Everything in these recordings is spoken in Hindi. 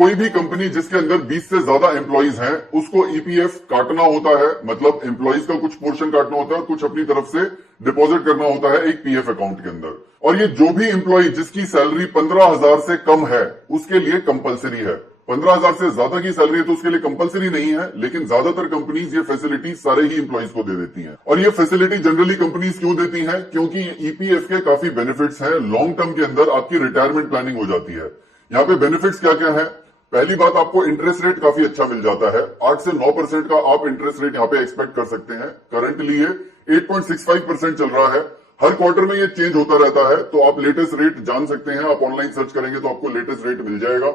कोई भी कंपनी जिसके अंदर 20 से ज्यादा एम्प्लॉइज हैं उसको ईपीएफ काटना होता है, मतलब एम्प्लॉइज का कुछ पोर्शन काटना होता है और कुछ अपनी तरफ से डिपॉजिट करना होता है एक पीएफ अकाउंट के अंदर। और ये जो भी एम्प्लॉय जिसकी सैलरी 15,000 से कम है उसके लिए कंपलसरी है। 15,000 से ज्यादा की सैलरी है तो उसके लिए कंपलसरी नहीं है, लेकिन ज्यादातर कंपनीज ये फैसिलिटी सारे ही एम्प्लॉइज को दे देती हैं। और ये फैसिलिटी जनरली कंपनीज क्यों देती हैं? क्योंकि ईपीएफ के काफी बेनिफिट्स हैं। लॉन्ग टर्म के अंदर आपकी रिटायरमेंट प्लानिंग हो जाती है। यहाँ पे बेनिफिट्स क्या क्या है? पहली बात, आपको इंटरेस्ट रेट काफी अच्छा मिल जाता है। 8 से 9% का आप इंटरेस्ट रेट यहाँ पे एक्सपेक्ट कर सकते हैं। करंटली ये 8.65% चल रहा है। हर क्वार्टर में ये चेंज होता रहता है, तो आप लेटेस्ट रेट जान सकते हैं। आप ऑनलाइन सर्च करेंगे तो आपको लेटेस्ट रेट मिल जाएगा।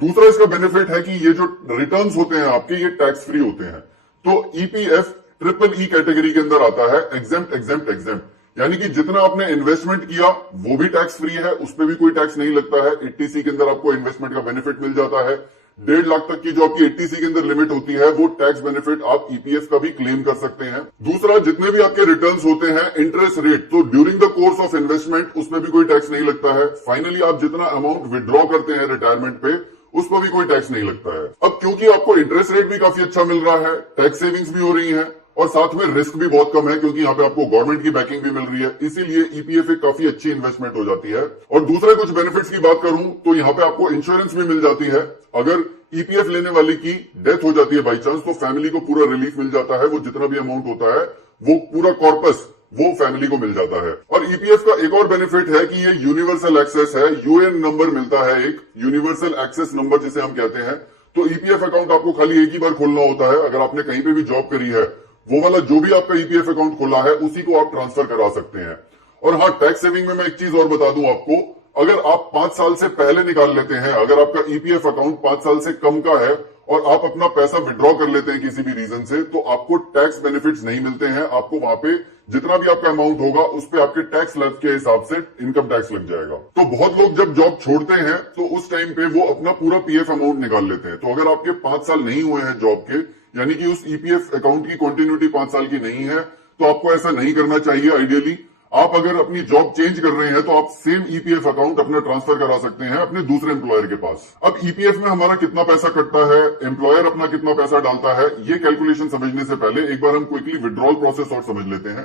दूसरा इसका बेनिफिट है कि ये जो रिटर्न्स होते हैं आपके, ये टैक्स फ्री होते हैं। तो ईपीएफ ट्रिपल ई कैटेगरी के अंदर आता है, एग्जेम्प्ट एग्जेम्प्ट एग्जेम्प्ट, यानी कि जितना आपने इन्वेस्टमेंट किया वो भी टैक्स फ्री है, उस पर भी कोई टैक्स नहीं लगता है। 80C के अंदर आपको इन्वेस्टमेंट का बेनिफिट मिल जाता है। 1.5 लाख तक की जो आपकी 80C के अंदर लिमिट होती है वो टैक्स बेनिफिट आप ईपीएफ का भी क्लेम कर सकते हैं। दूसरा, जितने भी आपके रिटर्न्स होते हैं, इंटरेस्ट रेट तो during the course of investment उसमें भी कोई टैक्स नहीं लगता है। फाइनली आप जितना अमाउंट विड्रॉ करते हैं रिटायरमेंट पे उस पर भी कोई टैक्स नहीं लगता है। अब क्योंकि आपको इंटरेस्ट रेट भी काफी अच्छा मिल रहा है, टैक्स सेविंग्स भी हो रही है और साथ में रिस्क भी बहुत कम है, क्योंकि यहाँ पे आपको गवर्नमेंट की बैकिंग भी मिल रही है, इसीलिए ईपीएफ एक काफी अच्छी इन्वेस्टमेंट हो जाती है। और दूसरे कुछ बेनिफिट्स की बात करूं तो यहाँ पे आपको इंश्योरेंस भी मिल जाती है। अगर ईपीएफ लेने वाले की डेथ हो जाती है बाई चांस, तो फैमिली को पूरा रिलीफ मिल जाता है। वो जितना भी अमाउंट होता है वो पूरा कॉर्पस वो फैमिली को मिल जाता है। और ईपीएफ का एक और बेनिफिट है कि ये यूनिवर्सल एक्सेस है। यूएन नंबर मिलता है, एक यूनिवर्सल एक्सेस नंबर जिसे हम कहते हैं। तो ईपीएफ अकाउंट आपको खाली एक ही बार खोलना होता है। अगर आपने कहीं पे भी जॉब करी है, वो वाला जो भी आपका ईपीएफ अकाउंट खोला है उसी को आप ट्रांसफर करा सकते हैं। और हाँ, टैक्स सेविंग में मैं एक चीज और बता दूं आपको, अगर आप 5 साल से पहले निकाल लेते हैं, अगर आपका ईपीएफ अकाउंट 5 साल से कम का है और आप अपना पैसा विड्रॉ कर लेते हैं किसी भी रीजन से, तो आपको टैक्स बेनिफिट्स नहीं मिलते हैं। आपको वहां पे जितना भी आपका अमाउंट होगा उस पे आपके टैक्स लग के हिसाब से इनकम टैक्स लग जाएगा। तो बहुत लोग जब जॉब छोड़ते हैं तो उस टाइम पे वो अपना पूरा पीएफ अमाउंट निकाल लेते हैं। तो अगर आपके 5 साल नहीं हुए हैं जॉब के, यानी कि उस ईपीएफ अकाउंट की कंटिन्यूटी 5 साल की नहीं है, तो आपको ऐसा नहीं करना चाहिए। आइडियली आप अगर अपनी जॉब चेंज कर रहे हैं तो आप सेम ईपीएफ अकाउंट अपना ट्रांसफर करा सकते हैं अपने दूसरे एम्प्लॉयर के पास। अब ईपीएफ में हमारा कितना पैसा कटता है, एम्प्लॉयर अपना कितना पैसा डालता है, ये कैलकुलेशन समझने से पहले एक बार हम क्विकली विड्रॉल प्रोसेस और समझ लेते हैं।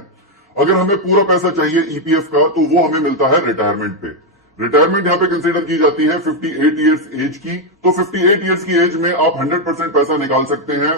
अगर हमें पूरा पैसा चाहिए ईपीएफ का, तो वो हमें मिलता है रिटायरमेंट पे। रिटायरमेंट यहाँ पे कंसीडर की जाती है 58 ईयर्स एज की। तो 58 ईयर्स की एज में आप 100% पैसा निकाल सकते हैं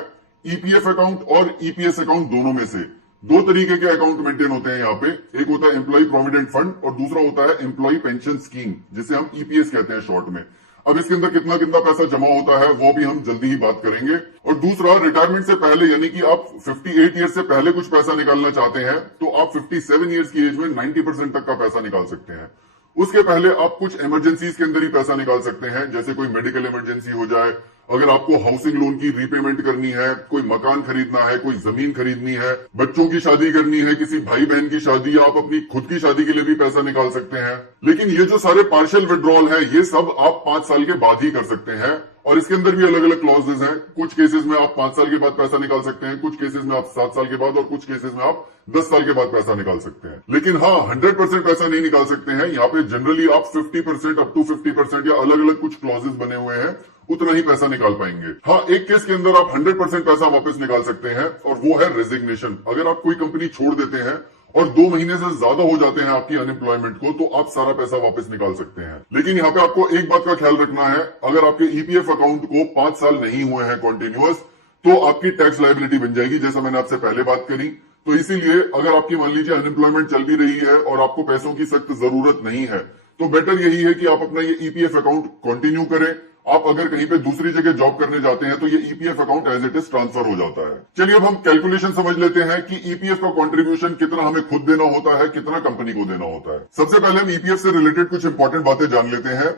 ईपीएफ अकाउंट और ईपीएस अकाउंट दोनों में से। 2 तरीके के अकाउंट मेंटेन होते हैं यहाँ पे, एक होता है एम्प्लॉय प्रोविडेंट फंड और दूसरा होता है एम्प्लॉय पेंशन स्कीम, जिसे हम ईपीएस कहते हैं शॉर्ट में। अब इसके अंदर कितना कितना पैसा जमा होता है वो भी हम जल्दी ही बात करेंगे। और दूसरा, रिटायरमेंट से पहले, यानी कि आप 58 ईयर्स से पहले कुछ पैसा निकालना चाहते हैं तो आप 57 ईयर्स की एज में 90% तक का पैसा निकाल सकते हैं। उसके पहले आप कुछ इमरजेंसीज के अंदर ही पैसा निकाल सकते हैं, जैसे कोई मेडिकल इमरजेंसी हो जाए, अगर आपको हाउसिंग लोन की रीपेमेंट करनी है, कोई मकान खरीदना है, कोई जमीन खरीदनी है, बच्चों की शादी करनी है, किसी भाई बहन की शादी, या आप अपनी खुद की शादी के लिए भी पैसा निकाल सकते हैं। लेकिन ये जो सारे पार्शियल विड्रॉल है, ये सब आप 5 साल के बाद ही कर सकते हैं। और इसके अंदर भी अलग अलग क्लॉजेज हैं। कुछ केसेस में आप 5 साल के बाद पैसा निकाल सकते हैं, कुछ केसेस में आप 7 साल के बाद, और कुछ केसेस में आप 10 साल के बाद पैसा निकाल सकते हैं। लेकिन हाँ, 100% पैसा नहीं निकाल सकते हैं। यहाँ पे जनरली आप 50%, अप टू 50% या अलग अलग कुछ क्लॉजेस बने हुए हैं, उतना ही पैसा निकाल पाएंगे। हाँ, एक केस के अंदर आप 100% पैसा वापस निकाल सकते हैं और वो है रेजिग्नेशन। अगर आप कोई कंपनी छोड़ देते हैं और 2 महीने से ज्यादा हो जाते हैं आपकी अनएम्प्लॉयमेंट को, तो आप सारा पैसा वापस निकाल सकते हैं। लेकिन यहाँ पे आपको एक बात का ख्याल रखना है, अगर आपके ईपीएफ अकाउंट को 5 साल नहीं हुए हैं कॉन्टिन्यूअस, तो आपकी टैक्स लायबिलिटी बन जाएगी, जैसा मैंने आपसे पहले बात करी। तो इसीलिए अगर आपकी मान लीजिए अनएम्प्लॉयमेंट चल भी रही है और आपको पैसों की सख्त जरूरत नहीं है, तो बेटर यही है कि आप अपना ये ईपीएफ अकाउंट कंटिन्यू करें। आप अगर कहीं पे दूसरी जगह जॉब करने जाते हैं तो ये EPF account as it is transfer हो जाता है। चलिए अब हम कैलकुलेशन समझ लेते हैं कि ईपीएफ का कंट्रीब्यूशन कितना हमें खुद देना होता है, कितना कंपनी को देना होता है। सबसे पहले हम ईपीएफ से रिलेटेड कुछ इंपॉर्टेंट बातें जान लेते हैं।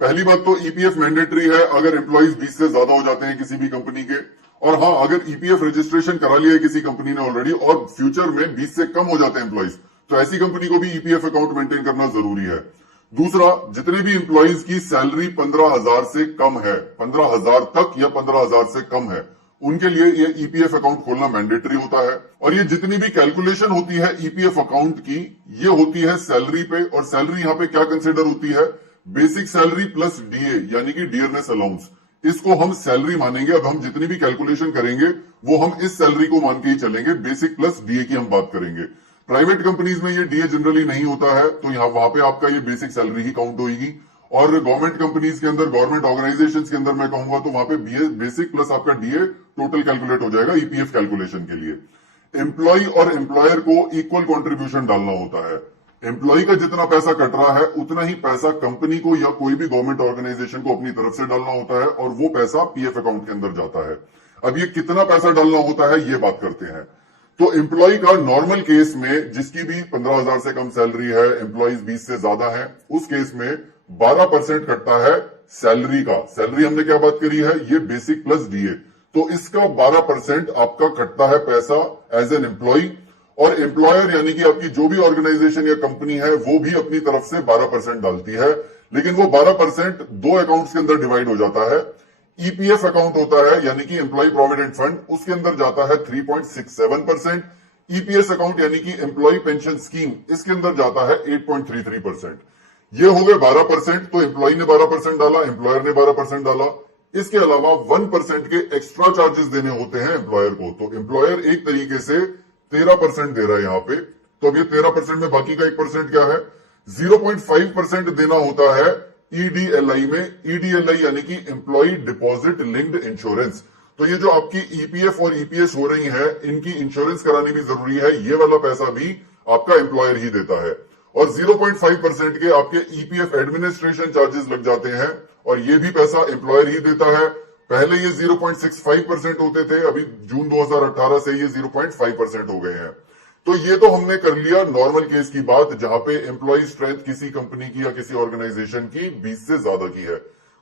पहली बात तो ईपीएफ मैंडेटरी है अगर एम्प्लॉइज 20 से ज्यादा हो जाते हैं किसी भी कंपनी के। और हाँ, अगर ईपीएफ रजिस्ट्रेशन करा लिया है किसी कंपनी ने ऑलरेडी और फ्यूचर में 20 से कम हो जाते हैं एम्प्लॉइज, तो ऐसी कंपनी को भी ईपीएफ अकाउंट मेंटेन करना जरूरी है। दूसरा, जितने भी एम्प्लॉइज की सैलरी 15,000 से कम है, 15,000 तक या 15,000 से कम है, उनके लिए ये ईपीएफ अकाउंट खोलना मैंडेटरी होता है। और ये जितनी भी कैलकुलेशन होती है ईपीएफ अकाउंट की, ये होती है सैलरी पे। और सैलरी यहाँ पे क्या कंसिडर होती है? बेसिक सैलरी प्लस डीए, यानी कि डियरनेस अलाउंस। इसको हम सैलरी मानेंगे। अब हम जितनी भी कैलकुलेशन करेंगे वो हम इस सैलरी को मान के ही चलेंगे, बेसिक प्लस डीए की हम बात करेंगे। प्राइवेट कंपनीज में ये डीए जनरली नहीं होता है, तो यहाँ वहां पे आपका ये बेसिक सैलरी ही काउंट होगी। और गवर्नमेंट कंपनीज के अंदर, गवर्नमेंट ऑर्गेनाइजेशंस के अंदर मैं कहूंगा तो वहां पे बेसिक प्लस आपका डीए टोटल कैलकुलेट हो जाएगा ईपीएफ कैलकुलेशन के लिए। एम्प्लॉय और एम्प्लॉयर को इक्वल कंट्रीब्यूशन डालना होता है। एम्प्लॉय का जितना पैसा कट रहा है उतना ही पैसा कंपनी को या कोई भी गवर्नमेंट ऑर्गेनाइजेशन को अपनी तरफ से डालना होता है, और वो पैसा पीएफ अकाउंट के अंदर जाता है। अब ये कितना पैसा डालना होता है ये बात करते हैं। तो एम्प्लॉय का नॉर्मल केस में, जिसकी भी 15,000 से कम सैलरी है, एम्प्लॉयज 20 से ज्यादा है, उस केस में 12% कटता है सैलरी का। सैलरी हमने क्या बात करी है, ये बेसिक प्लस डीए, तो इसका 12% आपका कटता है पैसा एज एन एम्प्लॉय। और एम्प्लॉयर यानी कि आपकी जो भी ऑर्गेनाइजेशन या कंपनी है वो भी अपनी तरफ से 12% डालती है, लेकिन वो 12% दो अकाउंट्स के अंदर डिवाइड हो जाता है। ईपीएफ अकाउंट होता है यानी कि एम्प्लॉय प्रोविडेंट फंड, उसके अंदर जाता है 3.67%। ईपीएस अकाउंट यानी कि एम्प्लॉय पेंशन स्कीम, इसके अंदर जाता है 8.33%। ये हो गए 12%, तो एम्प्लॉय ने 12% डाला, एम्प्लॉयर ने 12% डाला। इसके अलावा 1% के एक्स्ट्रा चार्जेस देने होते हैं एम्प्लॉयर को, तो एम्प्लॉयर एक तरीके से 13% दे रहा है यहां पे। तो अब ये 13% में बाकी का 1% क्या है, 0.5% देना होता है ईडीएलआई में। ईडीएलआई यानी कि एम्प्लॉय डिपॉजिट लिंक्ड इंश्योरेंस। तो ये जो आपकी ईपीएफ और ईपीएस हो रही है, इनकी इंश्योरेंस करानी भी जरूरी है, ये वाला पैसा भी आपका एम्प्लॉयर ही देता है। और 0.5% के आपके ईपीएफ एडमिनिस्ट्रेशन चार्जेस लग जाते हैं, और ये भी पैसा एम्प्लॉयर ही देता है। पहले ये 0.65% होते थे, अभी जून 2018 से ये 0.5% हो गए हैं। तो ये तो हमने कर लिया नॉर्मल केस की बात, जहां पे एम्प्लॉय स्ट्रेंथ किसी कंपनी की या किसी ऑर्गेनाइजेशन की 20 से ज्यादा की है।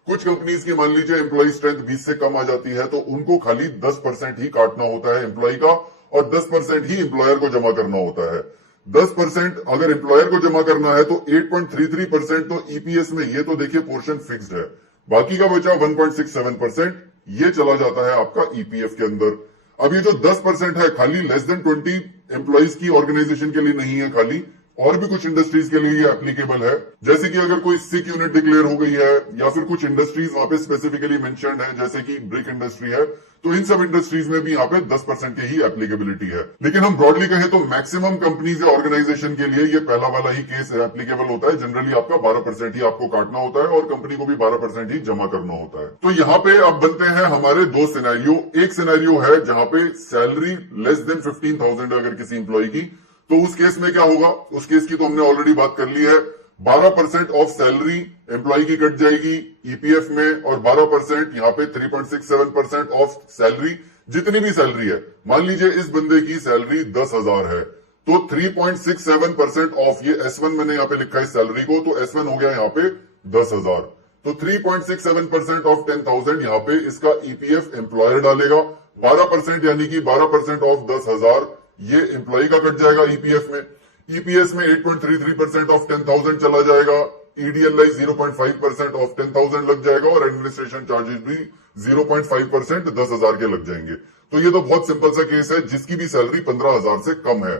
कुछ कंपनीज की मान लीजिए एम्प्लॉय स्ट्रेंथ 20 से कम आ जाती है, तो उनको खाली 10% ही काटना होता है एम्प्लॉय का, और 10% ही एम्प्लॉयर को जमा करना होता है। 10% अगर एम्प्लॉयर को जमा करना है तो 8.33% तो ईपीएस में, ये तो देखिए पोर्शन फिक्स्ड है। बाकी का बचा 1.67%, ये चला जाता है आपका ईपीएफ के अंदर। अब ये जो 10% है खाली लेस देन 20 एम्प्लॉइज की ऑर्गेनाइजेशन के लिए नहीं है खाली, और भी कुछ इंडस्ट्रीज के लिए ये एप्लीकेबल है। जैसे कि अगर कोई सिक यूनिट डिक्लेयर हो गई है, या फिर कुछ इंडस्ट्रीज वहां पे स्पेसिफिकली मेंशन्ड है, जैसे कि ब्रिक इंडस्ट्री है, तो इन सब इंडस्ट्रीज में भी यहाँ पे 10% की ही एप्लीकेबिलिटी है। लेकिन हम ब्रॉडली कहें तो मैक्सिमम कंपनीज या ऑर्गेनाइजेशन के लिए ये पहला वाला ही केस एप्लीकेबल होता है। जनरली आपका 12% ही आपको काटना होता है, और कंपनी को भी 12% ही जमा करना होता है। तो यहाँ पे अब बनते हैं हमारे दो सिनेरियो। एक सिनेरियो है जहां पे सैलरी लेस देन 15,000 अगर किसी इंप्लॉय की, तो उस केस में क्या होगा, उस केस की तो हमने ऑलरेडी बात कर ली है। 12% ऑफ सैलरी एम्प्लॉय की कट जाएगी ईपीएफ में, और 12% यहाँ पे 3.67% ऑफ सैलरी, जितनी भी सैलरी है। मान लीजिए इस बंदे की सैलरी 10,000 है, तो 3.67% ऑफ, ये S1 मैंने यहाँ पे लिखा है सैलरी को, तो S1 हो गया यहाँ पे 10,000। तो 3.67% ऑफ 10,000 यहाँ पे इसका ईपीएफ एम्प्लॉयर डालेगा। 12% यानी कि 12% ऑफ 10,000 ये एम्प्लॉय का कट जाएगा ईपीएफ में। ईपीएस में 8.33% ऑफ 10,000 चला जाएगा। ईडीएलआई 0.5% ऑफ 10,000 लग जाएगा, और एडमिनिस्ट्रेशन चार्जेस भी 0.5% 10,000 के लग जाएंगे। तो ये तो बहुत सिंपल सा केस है जिसकी भी सैलरी 15,000 से कम है।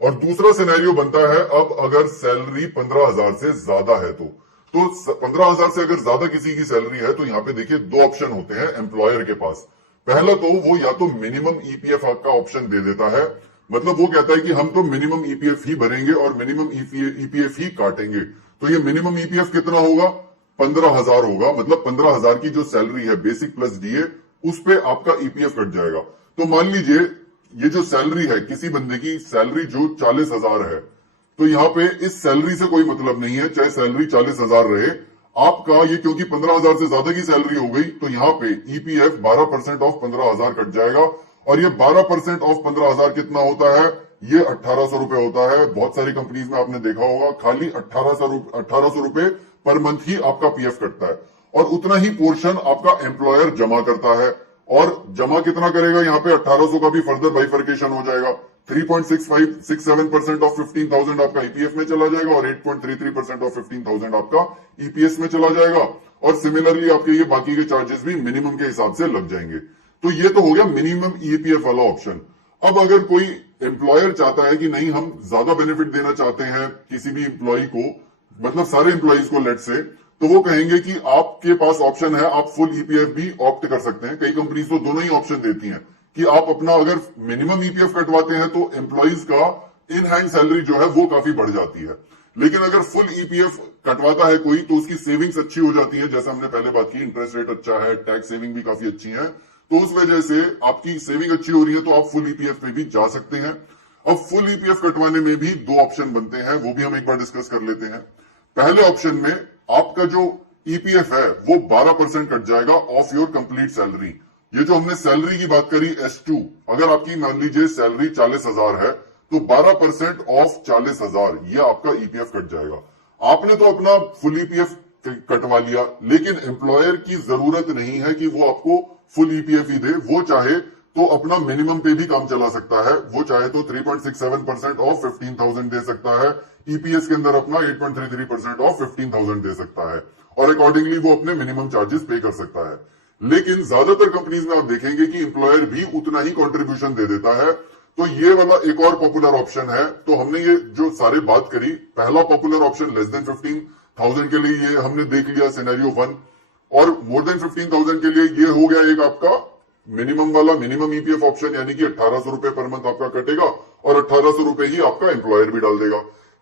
और दूसरा सिनेरियो बनता है अब अगर सैलरी 15,000 से ज्यादा है, तो 15,000 से अगर ज्यादा किसी की सैलरी है, तो यहाँ पे देखिए दो ऑप्शन होते हैं एम्प्लॉयर के पास। पहला तो वो या तो मिनिमम ईपीएफ का ऑप्शन दे देता है, मतलब वो कहता है कि हम तो मिनिमम ईपीएफ ही भरेंगे और मिनिमम ईपीएफ ही काटेंगे। तो ये मिनिमम ईपीएफ कितना होगा, 15,000 होगा। मतलब 15,000 की जो सैलरी है बेसिक प्लस डीए, उस पे आपका ईपीएफ कट जाएगा। तो मान लीजिए ये जो सैलरी है, किसी बंदे की सैलरी जो 40,000 है, तो यहाँ पे इस सैलरी से कोई मतलब नहीं है, चाहे सैलरी 40,000 रहे आपका, ये क्योंकि 15,000 से ज्यादा की सैलरी हो गई, तो यहाँ पे ईपीएफ 12% ऑफ 15,000 कट जाएगा। और ये 12% ऑफ 15,000 कितना होता है, ये 1,800 रुपए होता है। बहुत सारी कंपनीज में आपने देखा होगा खाली 1,800 रुपए पर मंथ ही आपका पीएफ कटता है, और उतना ही पोर्शन आपका एम्प्लॉयर जमा करता है। और जमा कितना करेगा, यहाँ पे 1,800 का भी फर्दर बाइफर्केशन हो जाएगा। 3.67% ऑफ 15,000 आपका ईपीएफ में चला जाएगा, और 8.33% ऑफ 15,000 आपका ईपीएस में चला जाएगा। और सिमिलरली आपके ये बाकी के चार्जेस भी मिनिमम के हिसाब से लग जाएंगे। तो ये तो हो गया मिनिमम ईपीएफ वाला ऑप्शन। अब अगर कोई एम्प्लॉयर चाहता है कि नहीं, हम ज्यादा बेनिफिट देना चाहते हैं किसी भी एम्प्लॉय को, मतलब सारे एम्प्लॉयज को लेट से, तो वो कहेंगे कि आपके पास ऑप्शन है, आप फुल ईपीएफ भी ऑप्ट कर सकते हैं। कई कंपनीज तो दोनों ही ऑप्शन देती हैं कि आप अपना अगर मिनिमम ईपीएफ कटवाते हैं तो एम्प्लॉइज का इन हैंड सैलरी जो है वो काफी बढ़ जाती है, लेकिन अगर फुल ईपीएफ कटवाता है कोई तो उसकी सेविंग्स अच्छी हो जाती है। जैसे हमने पहले बात की, इंटरेस्ट रेट अच्छा है, टैक्स सेविंग भी काफी अच्छी है, तो उस वजह से आपकी सेविंग अच्छी हो रही है, तो आप फुल ईपीएफ में भी जा सकते हैं। अब फुल ईपीएफ कटवाने में भी दो ऑप्शन बनते हैं, वो भी हम एक बार डिस्कस कर लेते हैं। पहले ऑप्शन में आपका जो ईपीएफ है वो 12% कट जाएगा ऑफ योर कंप्लीट सैलरी। ये जो हमने सैलरी की बात करी S2, अगर आपकी मान लीजिए सैलरी 40,000 है तो 12% ऑफ 40,000 ये आपका ईपीएफ कट जाएगा। आपने तो अपना फुल ईपीएफ कटवा लिया, लेकिन एम्प्लॉयर की जरूरत नहीं है कि वो आपको फुल ईपीएफ ही दे। वो चाहे तो अपना मिनिमम पे भी काम चला सकता है, वो चाहे तो 3.67% ऑफ 15,000 दे सकता है, ईपीएस के अंदर अपना 8.33% ऑफ 15,000 दे सकता है, और अकॉर्डिंगली वो अपने मिनिमम चार्जेस पे कर सकता है। लेकिन ज्यादातर कंपनीज में आप देखेंगे कि एम्प्लॉयर भी उतना ही कंट्रीब्यूशन दे देता है। तो ये वाला एक और पॉपुलर ऑप्शन है। तो हमने ये जो सारे बात करी, पहला पॉपुलर ऑप्शन लेस देन 15,000 के लिए ये हमने देख लिया सिनेरियो 1, और मोर देन 15,000 के लिए ये हो गया एक आपका मिनिमम वाला, मिनिमम ईपीएफ ऑप्शन, यानी कि 1,800 रुपए पर मंथ आपका कटेगा और 1,800 रुपए ही आपका एम्प्लॉयर भी डाल देगा।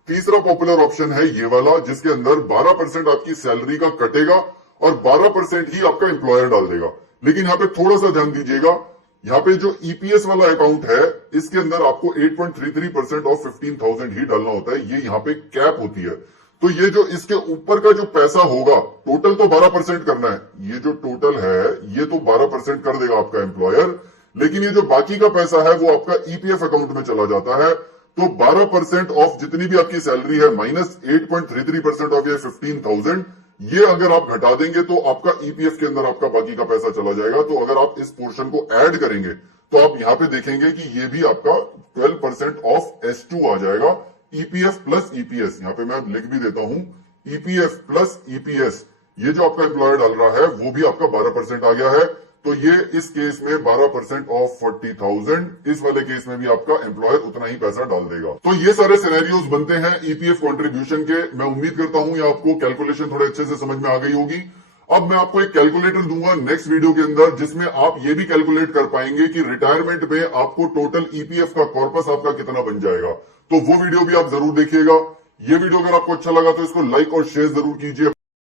तीसरा पॉपुलर ऑप्शन है ये वाला, जिसके अंदर 12% आपकी सैलरी का कटेगा और 12% ही आपका एम्प्लॉयर डाल देगा। लेकिन यहाँ पे थोड़ा सा ध्यान दीजिएगा, यहाँ पे जो ईपीएस वाला अकाउंट है इसके अंदर आपको 8.33% ऑफ 15,000 ही डालना होता है, ये यहाँ पे कैप होती है। तो ये जो इसके ऊपर का जो पैसा होगा, टोटल तो 12% करना है, ये जो टोटल है ये तो 12% कर देगा आपका एम्प्लॉयर, लेकिन ये जो बाकी का पैसा है वो आपका ईपीएफ अकाउंट में चला जाता है। तो 12% ऑफ जितनी भी आपकी सैलरी है माइनस 8.33% ऑफ ये 15,000, ये अगर आप घटा देंगे तो आपका ईपीएफ के अंदर आपका बाकी का पैसा चला जाएगा। तो अगर आप इस पोर्शन को ऐड करेंगे तो आप यहां पे देखेंगे कि ये भी आपका 12% ऑफ S2 आ जाएगा, ईपीएफ प्लस ईपीएस। यहां पे मैं लिख भी देता हूं, ईपीएफ प्लस ईपीएस, ये जो आपका एम्प्लॉयर डाल रहा है वो भी आपका 12% आ गया है। तो ये इस केस में 12% ऑफ 40,000, इस वाले केस में भी आपका एम्प्लॉयर उतना ही पैसा डाल देगा। तो ये सारे सिनेरियोज बनते हैं ईपीएफ कंट्रीब्यूशन के। मैं उम्मीद करता हूं ये आपको कैलकुलेशन थोड़े अच्छे से समझ में आ गई होगी। अब मैं आपको एक कैलकुलेटर दूंगा नेक्स्ट वीडियो के अंदर, जिसमें आप ये भी कैलकुलेट कर पाएंगे कि रिटायरमेंट में आपको टोटल ईपीएफ का कॉर्पस आपका कितना बन जाएगा। तो वो वीडियो भी आप जरूर देखिएगा। ये वीडियो अगर आपको अच्छा लगा तो इसको लाइक और शेयर जरूर कीजिए।